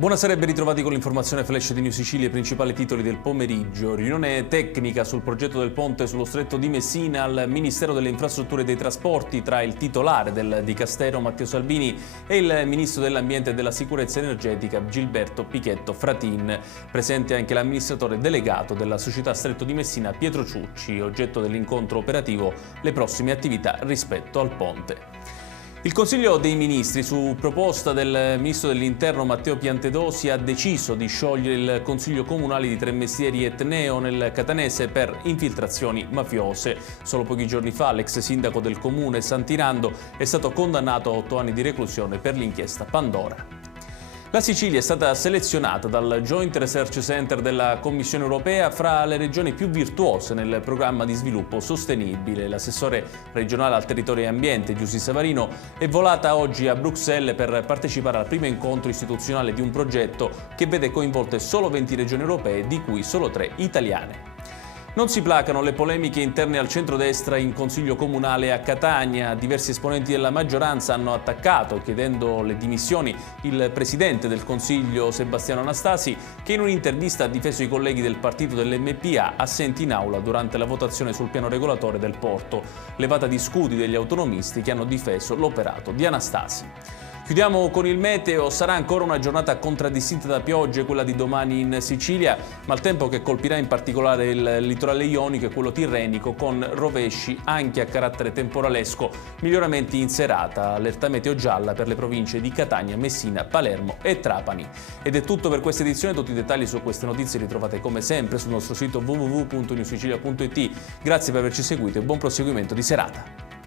Buonasera e ben ritrovati con l'informazione flash di New Sicilia, i principali titoli del pomeriggio. Riunione tecnica sul progetto del ponte sullo Stretto di Messina al Ministero delle Infrastrutture e dei Trasporti tra il titolare del Dicastero Matteo Salvini e il Ministro dell'Ambiente e della Sicurezza Energetica Gilberto Pichetto Fratin. Presente anche l'amministratore delegato della società Stretto di Messina Pietro Ciucci, oggetto dell'incontro operativo le prossime attività rispetto al ponte. Il Consiglio dei Ministri, su proposta del Ministro dell'Interno Matteo Piantedosi, ha deciso di sciogliere il Consiglio Comunale di Tremestieri Etneo nel Catanese per infiltrazioni mafiose. Solo pochi giorni fa l'ex sindaco del comune Santirando è stato condannato a 8 anni di reclusione per l'inchiesta Pandora. La Sicilia è stata selezionata dal Joint Research Center della Commissione europea fra le regioni più virtuose nel programma di sviluppo sostenibile. L'assessore regionale al territorio e ambiente, Giusy Savarino, è volata oggi a Bruxelles per partecipare al primo incontro istituzionale di un progetto che vede coinvolte solo 20 regioni europee, di cui solo 3 italiane. Non si placano le polemiche interne al centrodestra in Consiglio Comunale a Catania. Diversi esponenti della maggioranza hanno attaccato, chiedendo le dimissioni, il presidente del Consiglio Sebastiano Anastasi, che in un'intervista ha difeso i colleghi del partito dell'MPA assenti in aula durante la votazione sul piano regolatore del porto, levata di scudi degli autonomisti che hanno difeso l'operato di Anastasi. Chiudiamo con il meteo. Sarà ancora una giornata contraddistinta da piogge, quella di domani in Sicilia, maltempo che colpirà in particolare il litorale ionico e quello tirrenico, con rovesci anche a carattere temporalesco, miglioramenti in serata, allerta meteo gialla per le province di Catania, Messina, Palermo e Trapani. Ed è tutto per questa edizione. Tutti i dettagli su queste notizie li trovate come sempre sul nostro sito www.newsicilia.it. Grazie per averci seguito e buon proseguimento di serata.